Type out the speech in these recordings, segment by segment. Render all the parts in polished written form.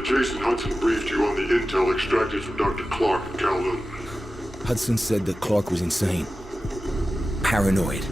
that Jason Hudson briefed you on the intel extracted from Dr. Clark in Kowloon? Hudson said that Clark was insane. Paranoid.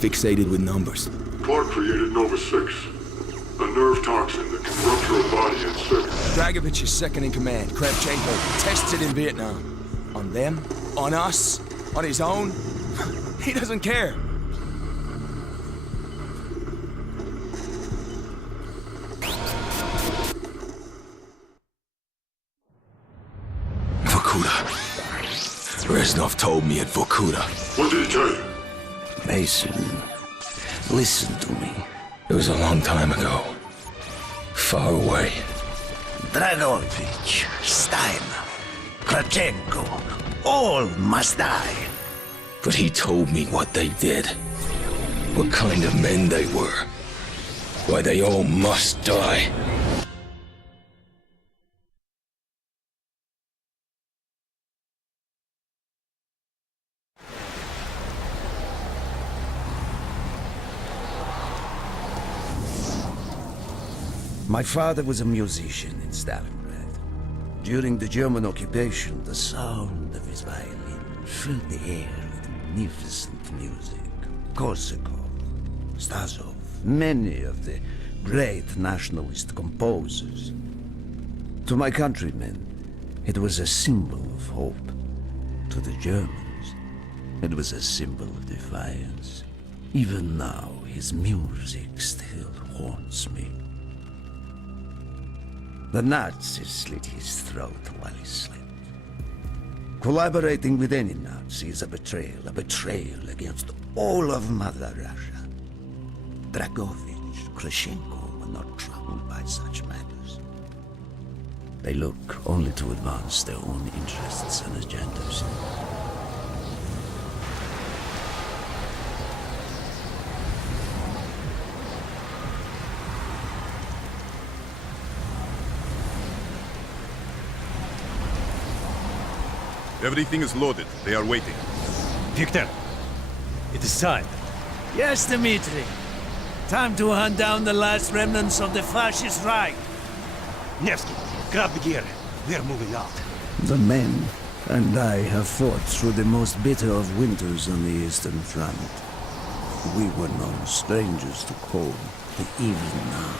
Fixated with numbers. Clark created Nova 6, a nerve toxin that can rupture a body in seconds. Dragovich is second in command. Kravchenko tests it in Vietnam. On them? On us? On his own? He doesn't care. Reznov told me at Vorkuta. What did he tell you? Mason, listen to me. It was a long time ago. Far away. Dragovich, Steiner, Kravchenko, all must die. But he told me what they did. What kind of men they were. Why they all must die. My father was a musician in Stalingrad. During the German occupation, the sound of his violin filled the air with magnificent music. Korsakov, Stasov, many of the great nationalist composers. To my countrymen, it was a symbol of hope. To the Germans, it was a symbol of defiance. Even now, his music still haunts me. The Nazis slit his throat while he slept. Collaborating with any Nazi is a betrayal against all of Mother Russia. Dragovich, Kravchenko were not troubled by such matters. They look only to advance their own interests and agendas. Everything is loaded. They are waiting. Victor, it is time. Yes, Dmitri. Time to hunt down the last remnants of the fascist Reich. Nevsky, grab the gear. We are moving out. The men and I have fought through the most bitter of winters on the Eastern Front. We were no strangers to cold, but even now,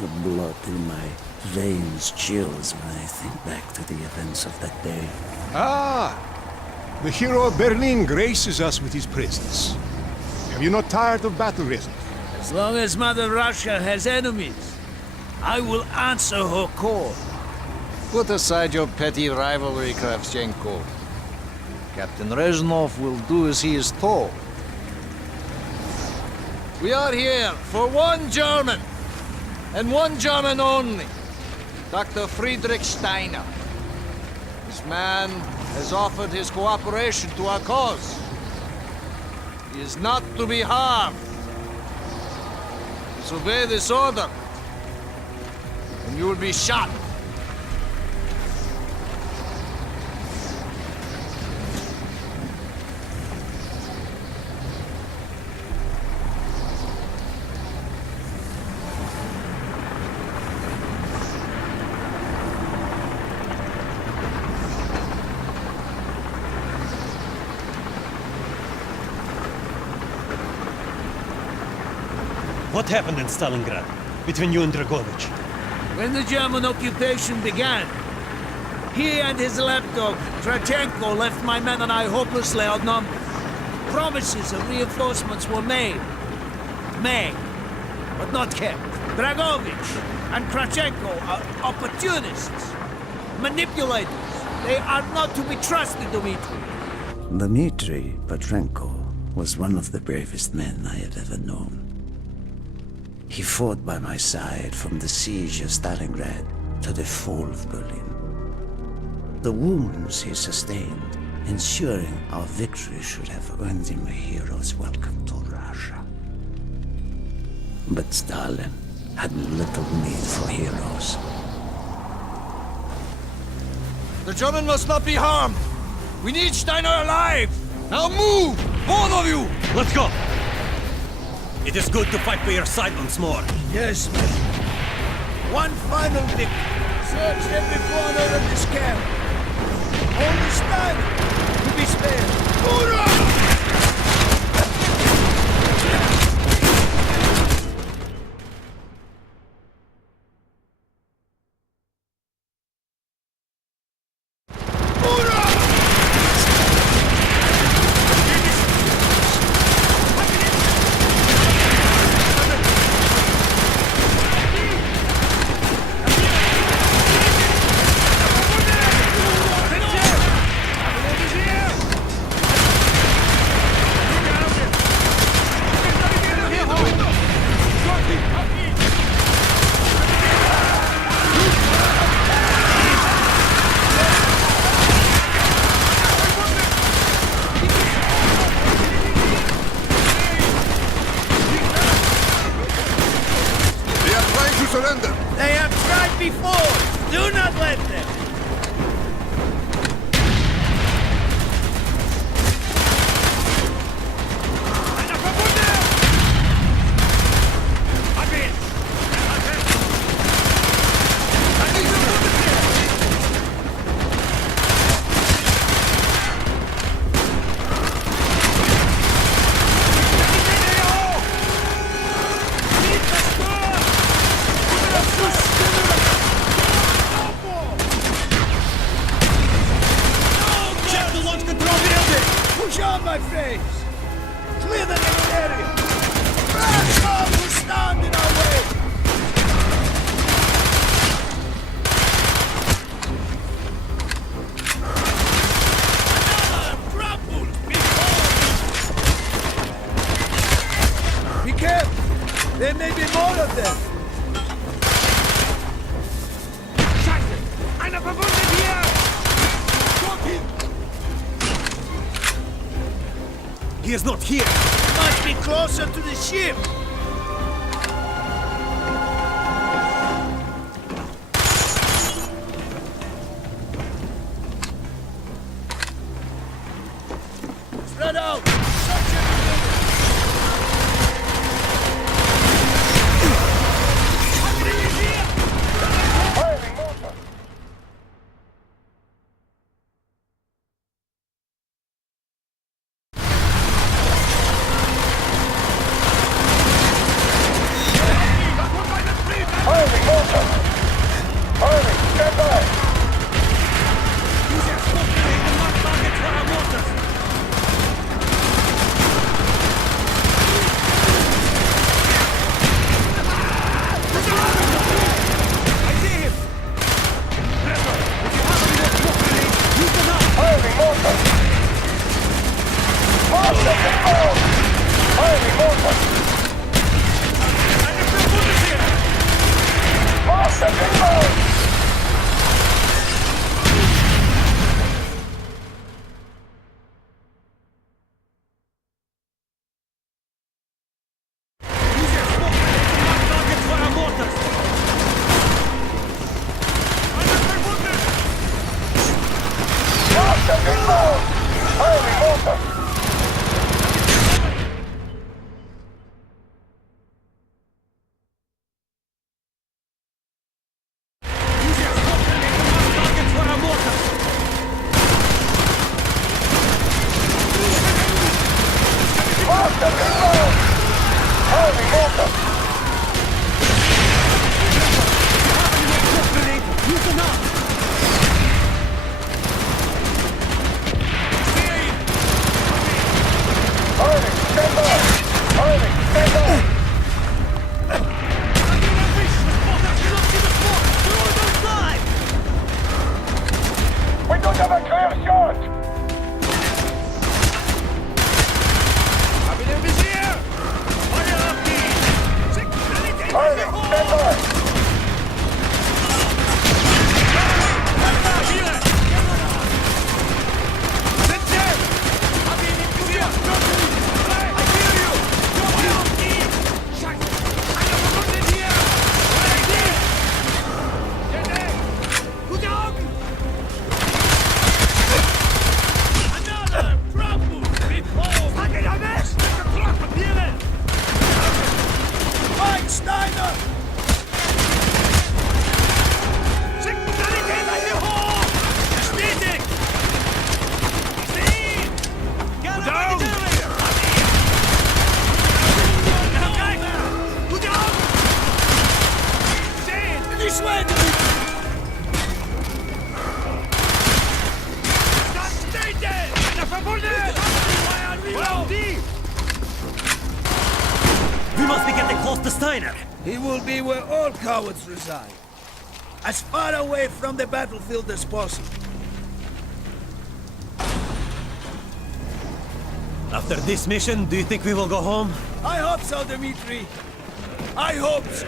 the blood in my veins chills when I think back to the events of that day. Ah! The hero of Berlin graces us with his presence. Have you not tired of battle, Reznov? As long as Mother Russia has enemies, I will answer her call. Put aside your petty rivalry, Kravchenko. Captain Reznov will do as he is told. We are here for one German, and one German only. Dr. Friedrich Steiner. This man has offered his cooperation to our cause. He is not to be harmed. Disobey this order, and you will be shot. What happened in Stalingrad between you and Dragovich? When the German occupation began, he and his lapdog, Kravchenko, left my men and I hopelessly outnumbered. Promises of reinforcements were made, but not kept. Dragovich and Kravchenko are opportunists, manipulators. They are not to be trusted, Dmitri. Dmitri Petrenko was one of the bravest men I had ever known. He fought by my side from the siege of Stalingrad to the fall of Berlin. The wounds he sustained, ensuring our victory, should have earned him a hero's welcome to Russia. But Stalin had little need for heroes. The German must not be harmed. We need Steiner alive. Now move, both of you. Let's go! It is good to fight by your side once more. Yes, man. One final victory. Search every corner of this camp. Only Steiner to be spared. Hoorah! Surrender! They have tried before! Do not let them! Push on, my face! Clear the next area! Crash all who stand in our way! Another trouble before! Be careful! There may be more of them! Scheiße! Einer verwundet hier! He is not here! Must be closer to the ship! Spread out! Search everything! Steiner? He will be where all cowards reside. As far away from the battlefield as possible. After this mission, do you think we will go home? I hope so, Dmitri. I hope so.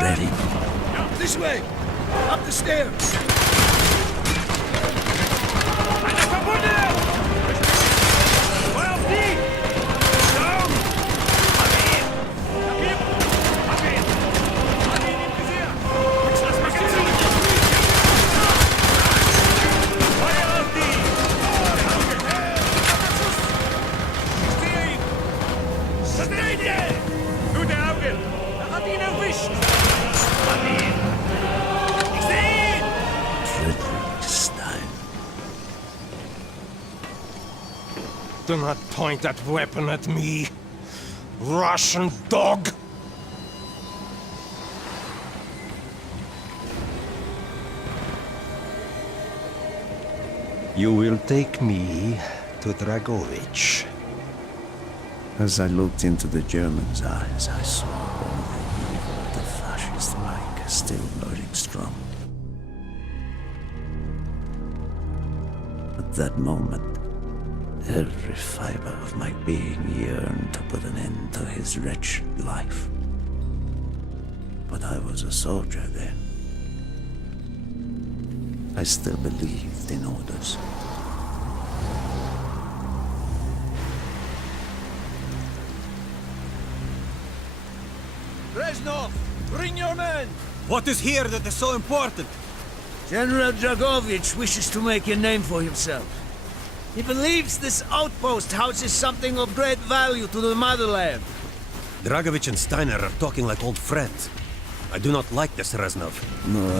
Ready? This way! Up the stairs! Do not point that weapon at me, Russian dog! You will take me to Dragovich. As I looked into the German's eyes, I saw only the fascist Reich still burning strong. At that moment, every fiber of my being yearned to put an end to his wretched life. But I was a soldier then. I still believed in orders. Reznov, bring your men! What is here that is so important? General Dragovich wishes to make a name for himself. He believes this outpost houses something of great value to the motherland. Dragovich and Steiner are talking like old friends. I do not like this, Reznov.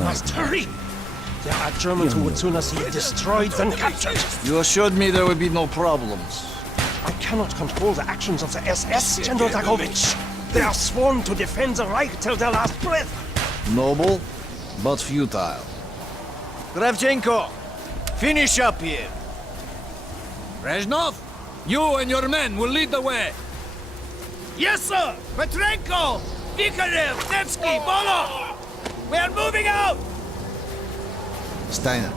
Must hurry! There are Germans who would sooner see it destroyed than captured. You assured me there would be no problems. I cannot control the actions of the SS, General Dragovich. They are sworn to defend the Reich till their last breath. Noble, but futile. Kravchenko, finish up here. Reznov, you and your men will lead the way. Yes, sir! Petrenko! Vikarev! Nevsky! Bolo! We are moving out! Steiner,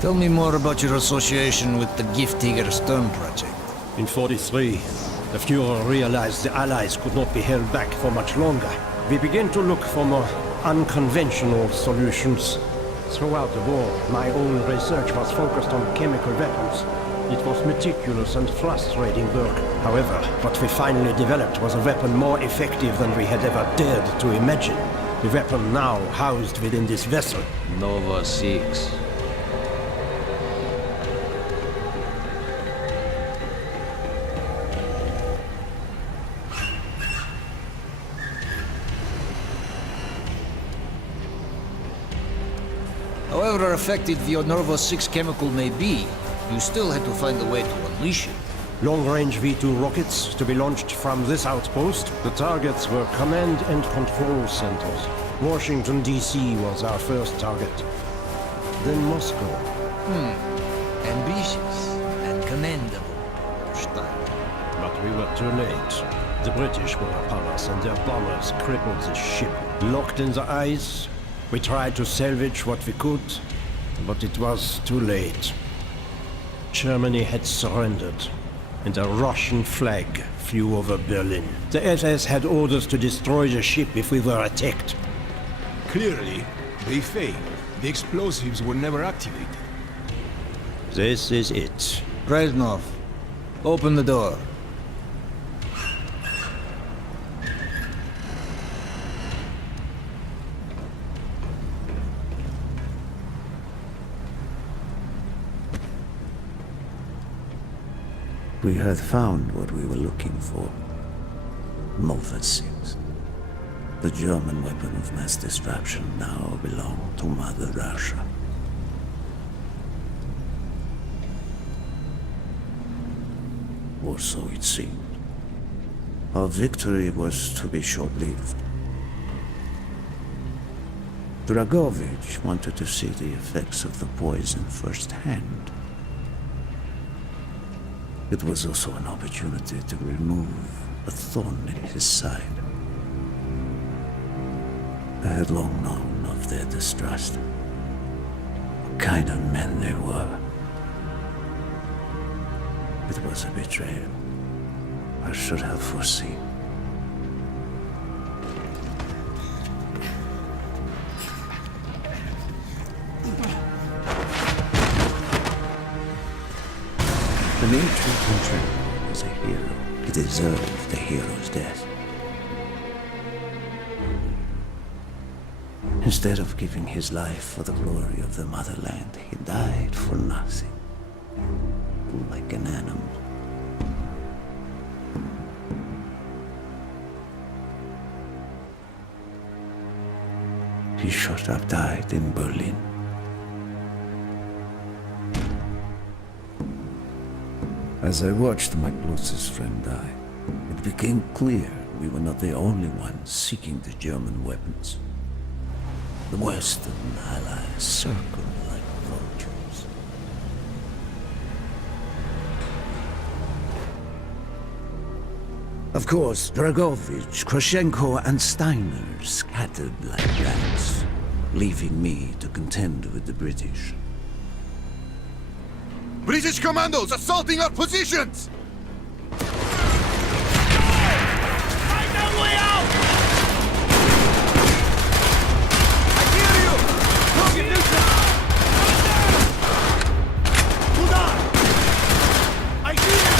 tell me more about your association with the Giftiger Stern project. In 43, the Fuhrer realized the Allies could not be held back for much longer. We began to look for more unconventional solutions. Throughout the war, my own research was focused on chemical weapons. It was meticulous and frustrating work. However, what we finally developed was a weapon more effective than we had ever dared to imagine. The weapon now housed within this vessel. Nova 6. However effective the Nova 6 chemical may be, you still had to find a way to unleash it. Long-range V2 rockets to be launched from this outpost. The targets were command and control centers. Washington, D.C. was our first target. Then Moscow. Ambitious and commendable, Stein. But we were too late. The British were upon us and their bombers crippled the ship. Locked in the ice, we tried to salvage what we could, But it was too late. Germany had surrendered, and a Russian flag flew over Berlin. The SS had orders to destroy the ship if we were attacked. Clearly, they failed. The explosives were never activated. This is it. Reznov, open the door. We had found what we were looking for. Nova 6. The German weapon of mass destruction now belonged to Mother Russia. Or so it seemed. Our victory was to be short-lived. Dragovich wanted to see the effects of the poison firsthand. It was also an opportunity to remove a thorn in his side. I had long known of their distrust. What kind of men they were. It was a betrayal. I should have foreseen. The nature Contrario was a hero. He deserved the hero's death. Instead of giving his life for the glory of the motherland, he died for nothing. Like an animal. He should have died in Berlin. As I watched my closest friend die, it became clear we were not the only ones seeking the German weapons. The Western allies circled like vultures. Of course, Dragovich, Krashenko, and Steiner scattered like rats, leaving me to contend with the British. British commandos assaulting our positions! Find our way out! I hear you! Target neutral! Hold on! I see him!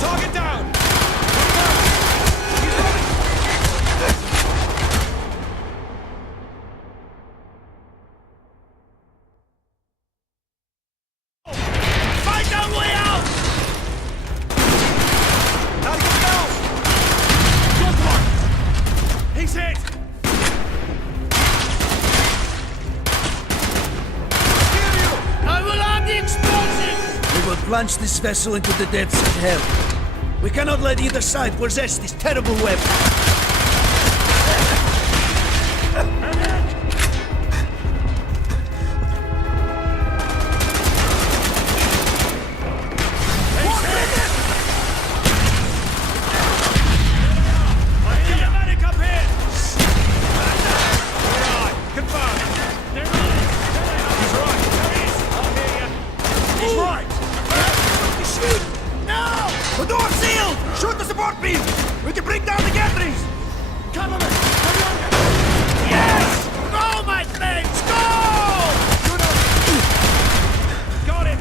Target down! Find our way out! Target down! Good one! He's hit! Hear you! I will add the explosives! We will plunge this vessel into the depths of hell. We cannot let either side possess this terrible weapon. Medic up here! Confirmed! He's right! I'll hear you! He's right! Shoot! No! The door's sealed! Shoot the support beam! We can bring down the Gatherings! Cover me! Yes! Go, my friends! Go! Got it!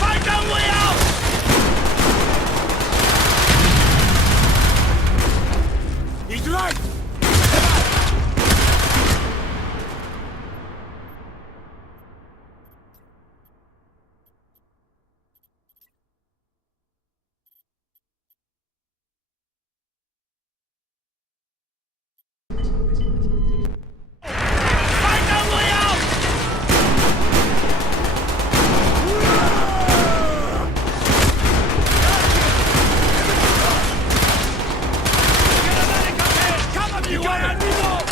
Find our way out! He's right! Find our way out! Get a medic up here! Cover me while I reload!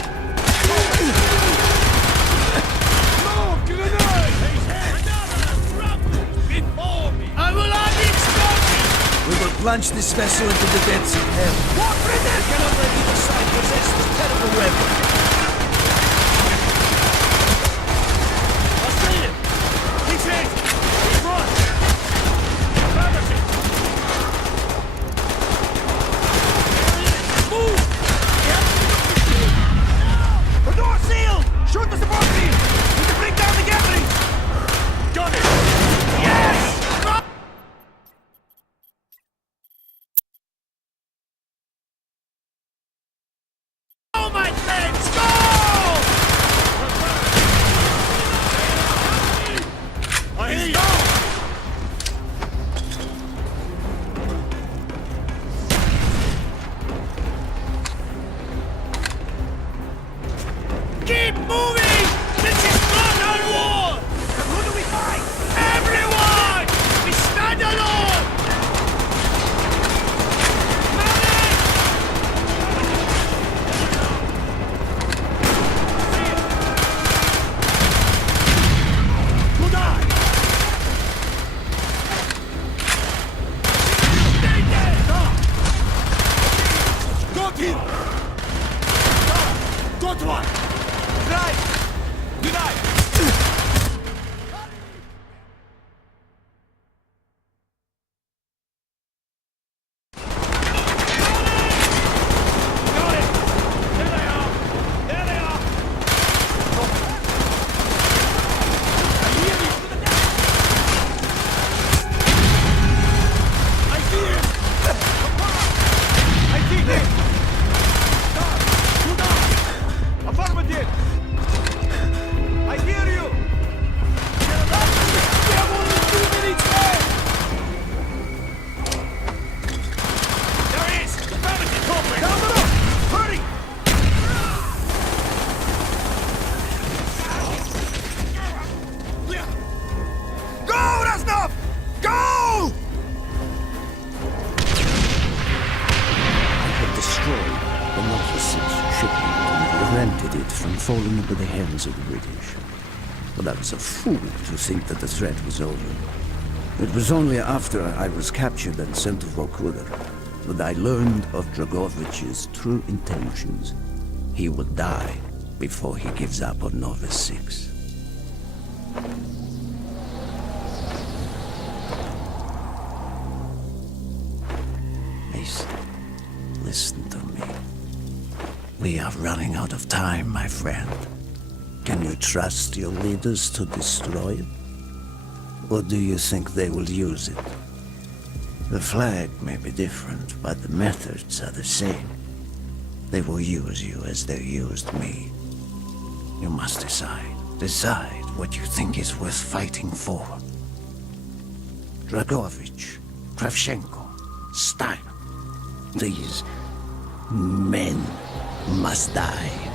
Move! Grenade! He's hit! Another trouble before me! I will add the explosives! We will plunge this vessel into the depths of hell. What cannot let either side possess this terrible weapon. Australian! He's hit! He's run! Affirmative! Move! The door sealed! Shoot the support beam! We can bring down the gatherings! Got it! Yes! Go, my friends! Go! I hear you! Keep moving! This is not our war! And who do we fight? Everyone! We stand alone! Who died? Stay dead! Go, team! Go, one! Right! Good night! Got it! There they are! There they are! I hear you! I see him! I see him! Down! Two down! Affirmative! I hear you! We have only 2 minutes left! There he is! Affirmative! Corporate! Down the road! Hurry! Go, Rasnov! Go! I had destroyed the Nova 6 shipment and prevented it from falling into the hands of the British. But I was a fool to think that the threat was over. It was only after I was captured and sent to Vorkuta that I learned of Dragovich's true intentions. He would die before he gives up on Nova 6. Listen to me. We are running out of time, my friend. Can you trust your leaders to destroy it? Or do you think they will use it? The flag may be different, but the methods are the same. They will use you as they used me. You must decide. Decide what you think is worth fighting for. Dragovich, Kravchenko, Stein. These men must die.